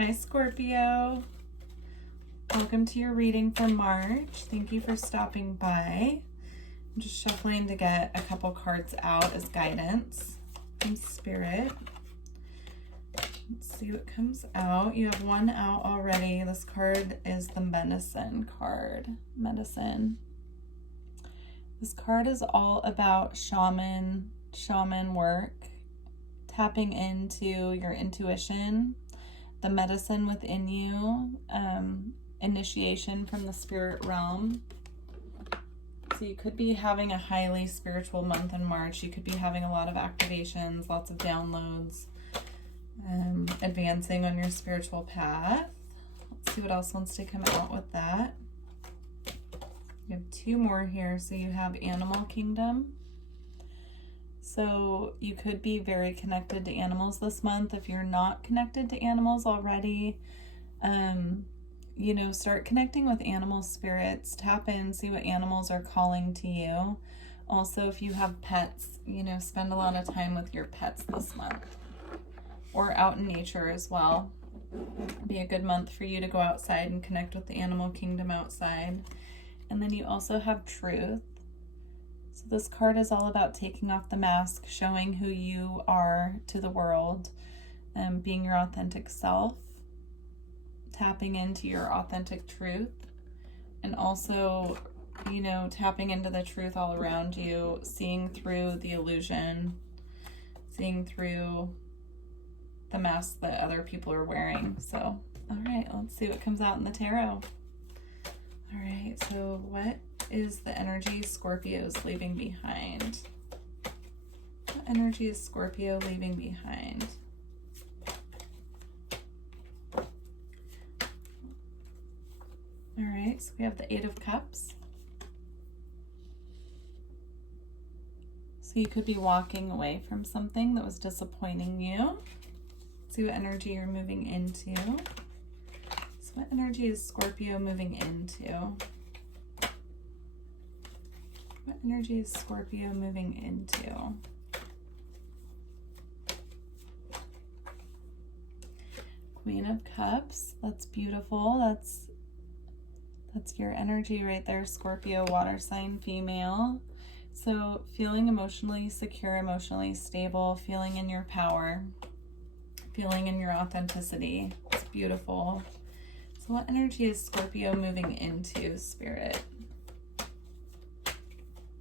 Hi, Scorpio. Welcome to your reading for March. Thank you for stopping by. I'm just shuffling to get a couple cards out as guidance from Spirit. Let's see what comes out. You have one out already. This card is the Medicine card. Medicine. This card is all about shaman work, tapping into your intuition, the medicine within you, initiation from the spirit realm. So you could be having a highly spiritual month in March. You could be having a lot of activations, lots of downloads, advancing on your spiritual path. Let's see what else wants to come out with that. You have two more here. So you have Animal Kingdom. So you could be very connected to animals this month. If you're not connected to animals already, start connecting with animal spirits. Tap in, see what animals are calling to you. Also, if you have pets, spend a lot of time with your pets this month. Or out in nature as well. Be a good month for you to go outside and connect with the animal kingdom outside. And then you also have Truth. So this card is all about taking off the mask, showing who you are to the world, being your authentic self, tapping into your authentic truth, and also, tapping into the truth all around you, seeing through the illusion, seeing through the mask that other people are wearing. So, all right, let's see what comes out in the tarot. All right, so what is the energy Scorpio is leaving behind? What energy is Scorpio leaving behind? All right, so we have the Eight of Cups. So you could be walking away from something that was disappointing you. Let's see what energy you're moving into. So what energy is Scorpio moving into? What energy is Scorpio moving into? Queen of Cups. That's beautiful. That's your energy right there, Scorpio, water sign female. So feeling emotionally secure, emotionally stable, feeling in your power, feeling in your authenticity. It's beautiful. So what energy is Scorpio moving into, Spirit?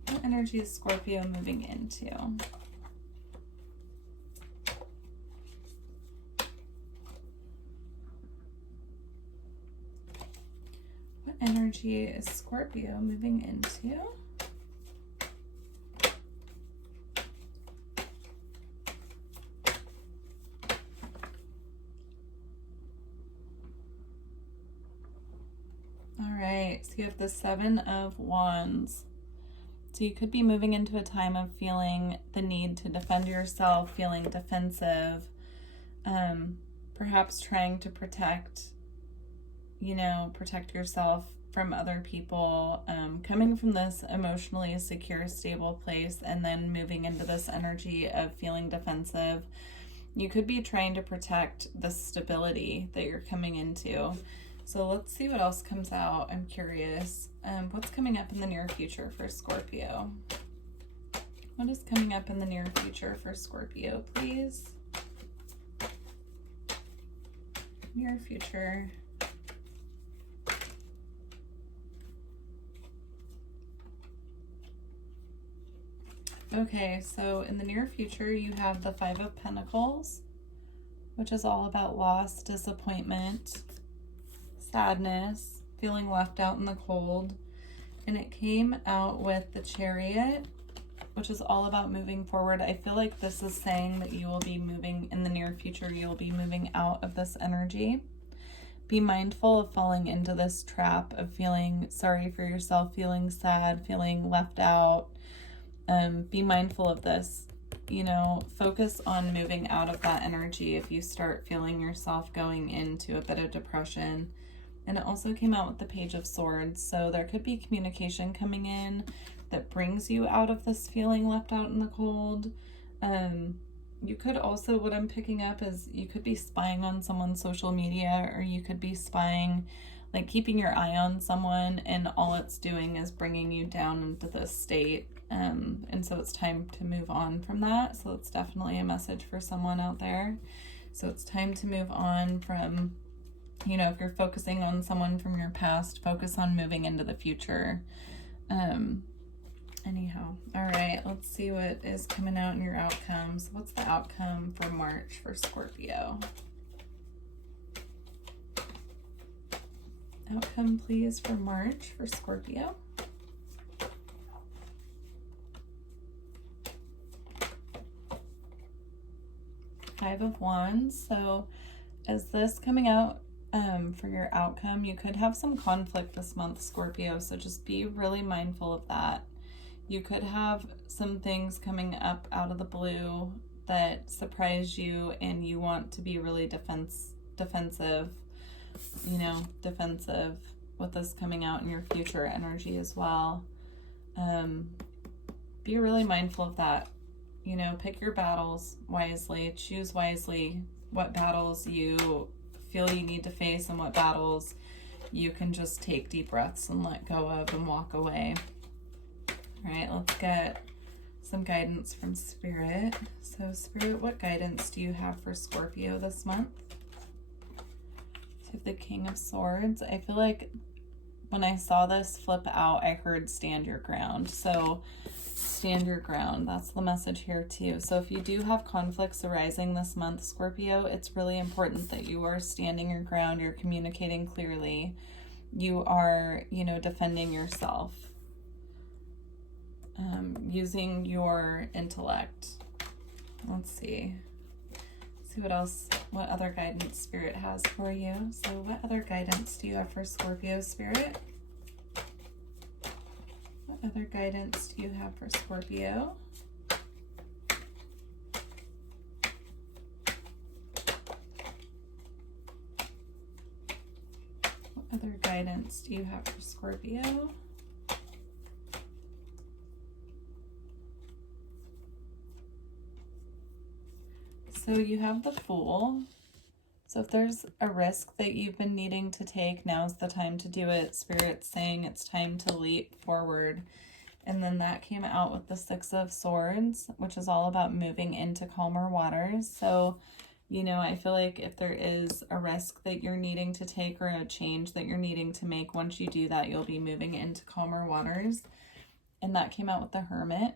What energy is Scorpio moving into? What energy is Scorpio moving into? All right, so you have the Seven of Wands. So you could be moving into a time of feeling the need to defend yourself, feeling defensive, perhaps trying to protect yourself from other people, coming from this emotionally secure, stable place, and then moving into this energy of feeling defensive. You could be trying to protect the stability that you're coming into. So let's see what else comes out. I'm curious. What's coming up in the near future for Scorpio? What is coming up in the near future for Scorpio, please? Near future. Okay, so in the near future, you have the Five of Pentacles, which is all about loss, disappointment, sadness, feeling left out in the cold. And it came out with the Chariot, which is all about moving forward. I feel like this is saying that you will be moving in the near future. You will be moving out of this energy. Be mindful of falling into this trap of feeling sorry for yourself, feeling sad, feeling left out. Be mindful of this. Focus on moving out of that energy if you start feeling yourself going into a bit of depression. And it also came out with the Page of Swords. So there could be communication coming in that brings you out of this feeling left out in the cold. You could also, what I'm picking up is you could be spying on someone's social media, or you could be spying, like keeping your eye on someone, and all it's doing is bringing you down into this state. And so it's time to move on from that. So it's definitely a message for someone out there. So it's time to move on from, you know, if you're focusing on someone from your past, focus on moving into the future. Anyhow, all right, let's see what is coming out in your outcomes. What's the outcome for March for Scorpio? Outcome, please, for March for Scorpio. Five of Wands. So is this coming out for your outcome? You could have some conflict this month, Scorpio, so just be really mindful of that. You could have some things coming up out of the blue that surprise you, and you want to be really defensive, you know, defensive with this coming out in your future energy as well. Be really mindful of that. You know, pick your battles wisely, choose wisely what battles you feel you need to face and what battles you can just take deep breaths and let go of and walk away. All right, let's get some guidance from Spirit. So Spirit, what guidance do you have for Scorpio this month? So you have the King of Swords. I feel like when I saw this flip out, I heard stand your ground. So stand your ground. That's the message here too. So if you do have conflicts arising this month, Scorpio, it's really important that you are standing your ground. You're communicating clearly. You are, you know, defending yourself. Using your intellect. Let's see what else, what other guidance Spirit has for you. So what other guidance do you have for Scorpio, Spirit? What other guidance do you have for Scorpio? What other guidance do you have for Scorpio? So you have the Fool. So if there's a risk that you've been needing to take, now's the time to do it. Spirit's saying it's time to leap forward. And then that came out with the Six of Swords, which is all about moving into calmer waters. So, you know, I feel like if there is a risk that you're needing to take or a change that you're needing to make, once you do that, you'll be moving into calmer waters. And that came out with the Hermit,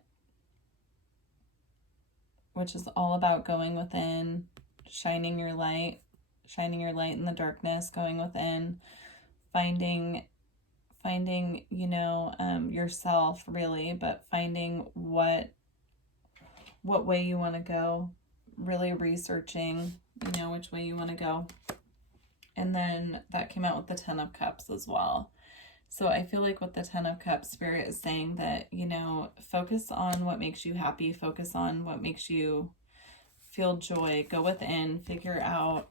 which is all about going within, shining your light in the darkness, going within, finding, you know, yourself really, but finding what way you want to go, really researching, you know, which way you want to go. And then that came out with the Ten of Cups as well. So I feel like with the Ten of Cups, Spirit is saying that, you know, focus on what makes you happy, focus on what makes you feel joy, go within and figure out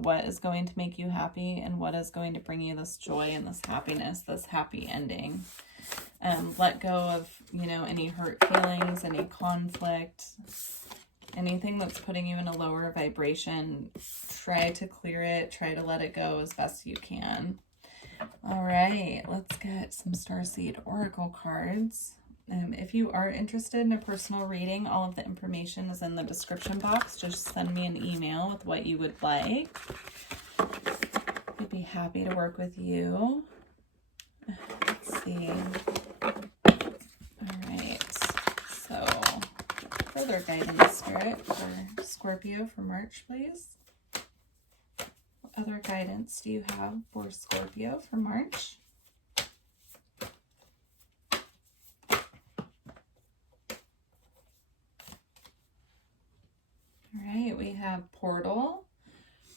what is going to make you happy and what is going to bring you this joy and this happiness, this happy ending. Let go of, you know, any hurt feelings, any conflict, anything that's putting you in a lower vibration. Try to clear it, try to let it go as best you can. All right, let's get some Starseed Oracle cards. If you are interested in a personal reading, all of the information is in the description box. Just send me an email with what you would like. I'd be happy to work with you. Let's see. All right, so further guidance, Spirit, for Scorpio for March, please. What other guidance do you have for Scorpio for March? All right, we have Portal.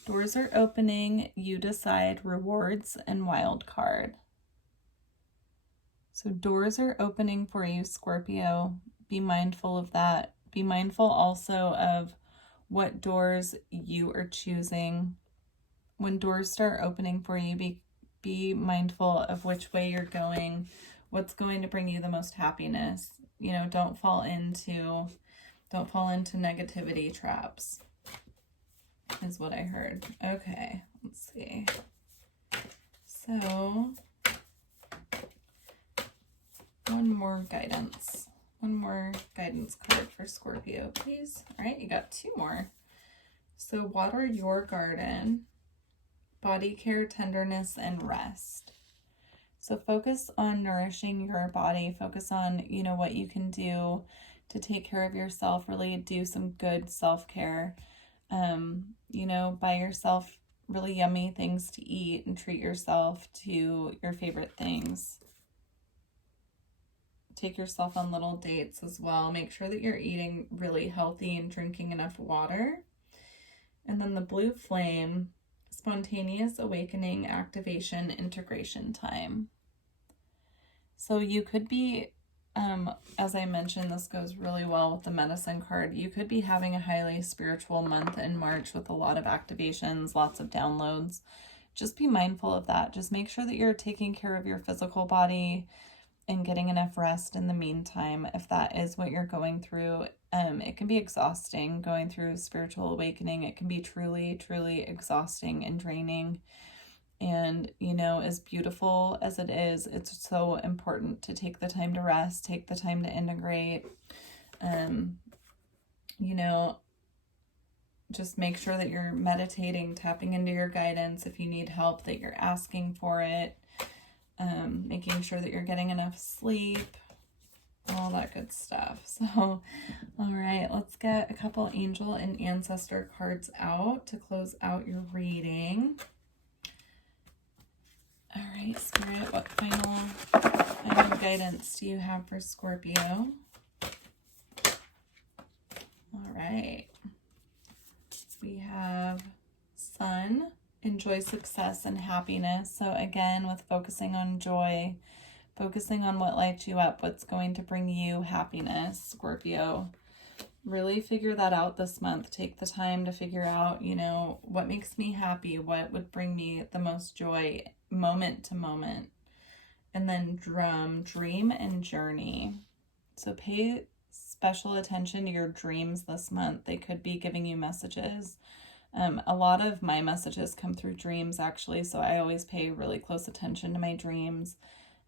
Doors are opening, you decide, rewards, and wild card. So doors are opening for you, Scorpio. Be mindful of that. Be mindful also of what doors you are choosing. When doors start opening for you, be mindful of which way you're going, what's going to bring you the most happiness. You know, don't fall into Don't fall into negativity traps, is what I heard. Okay, let's see. So, one more guidance card for Scorpio, please. All right, you got 2 more. So, water your garden, body care, tenderness, and rest. So focus on nourishing your body. Focus on, what you can do to take care of yourself. Really do some good self-care. Buy yourself really yummy things to eat and treat yourself to your favorite things. Take yourself on little dates as well. Make sure that you're eating really healthy and drinking enough water. And then the blue flame, spontaneous awakening, activation, integration time. So you could be, as I mentioned, this goes really well with the medicine card. You could be having a highly spiritual month in March with a lot of activations, lots of downloads. Just be mindful of that. Just make sure that you're taking care of your physical body and getting enough rest in the meantime. If that is what you're going through, it can be exhausting going through spiritual awakening. It can be truly, truly exhausting and draining. And, as beautiful as it is, it's so important to take the time to rest, take the time to integrate, just make sure that you're meditating, tapping into your guidance. If you need help, that you're asking for it, making sure that you're getting enough sleep, all that good stuff. So, all right, let's get a couple angel and ancestor cards out to close out your reading. All right, Spirit, what final guidance do you have for Scorpio? All right. We have Sun, enjoy success and happiness. So again, with focusing on joy, focusing on what lights you up, what's going to bring you happiness, Scorpio. Really figure that out this month. Take the time to figure out, what makes me happy, what would bring me the most joy moment to moment. And then dream and journey. So pay special attention to your dreams this month. They could be giving you messages. A lot of my messages come through dreams, actually, so I always pay really close attention to my dreams.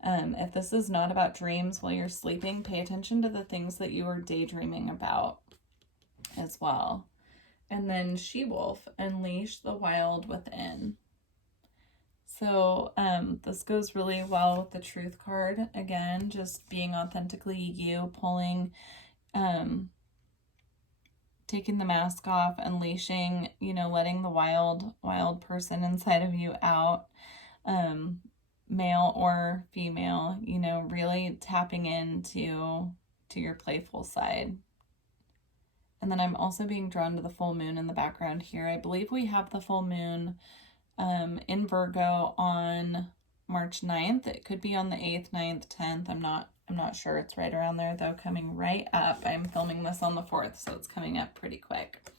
If this is not about dreams while you're sleeping, pay attention to the things that you are daydreaming about as well. And then She-Wolf, unleash the wild within. So this goes really well with the Truth card. Again, just being authentically you, pulling, taking the mask off, unleashing, letting the wild person inside of you out, male or female, really tapping into your playful side. And then I'm also being drawn to the full moon in the background here. I believe we have the full moon in Virgo on March 9th. It could be on the 8th, 9th, 10th. I'm not sure. It's right around there though, coming right up. I'm filming this on the 4th, so it's coming up pretty quick.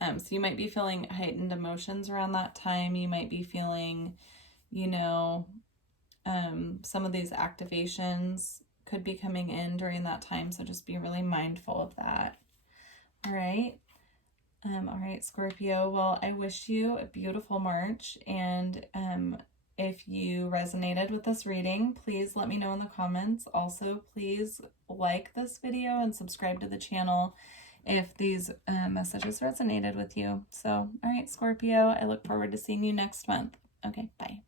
So you might be feeling heightened emotions around that time. You might be feeling, some of these activations could be coming in during that time. So just be really mindful of that. All right. All right, Scorpio. Well, I wish you a beautiful March. And if you resonated with this reading, please let me know in the comments. Also, please like this video and subscribe to the channel if these messages resonated with you. So, all right, Scorpio, I look forward to seeing you next month. Okay, bye.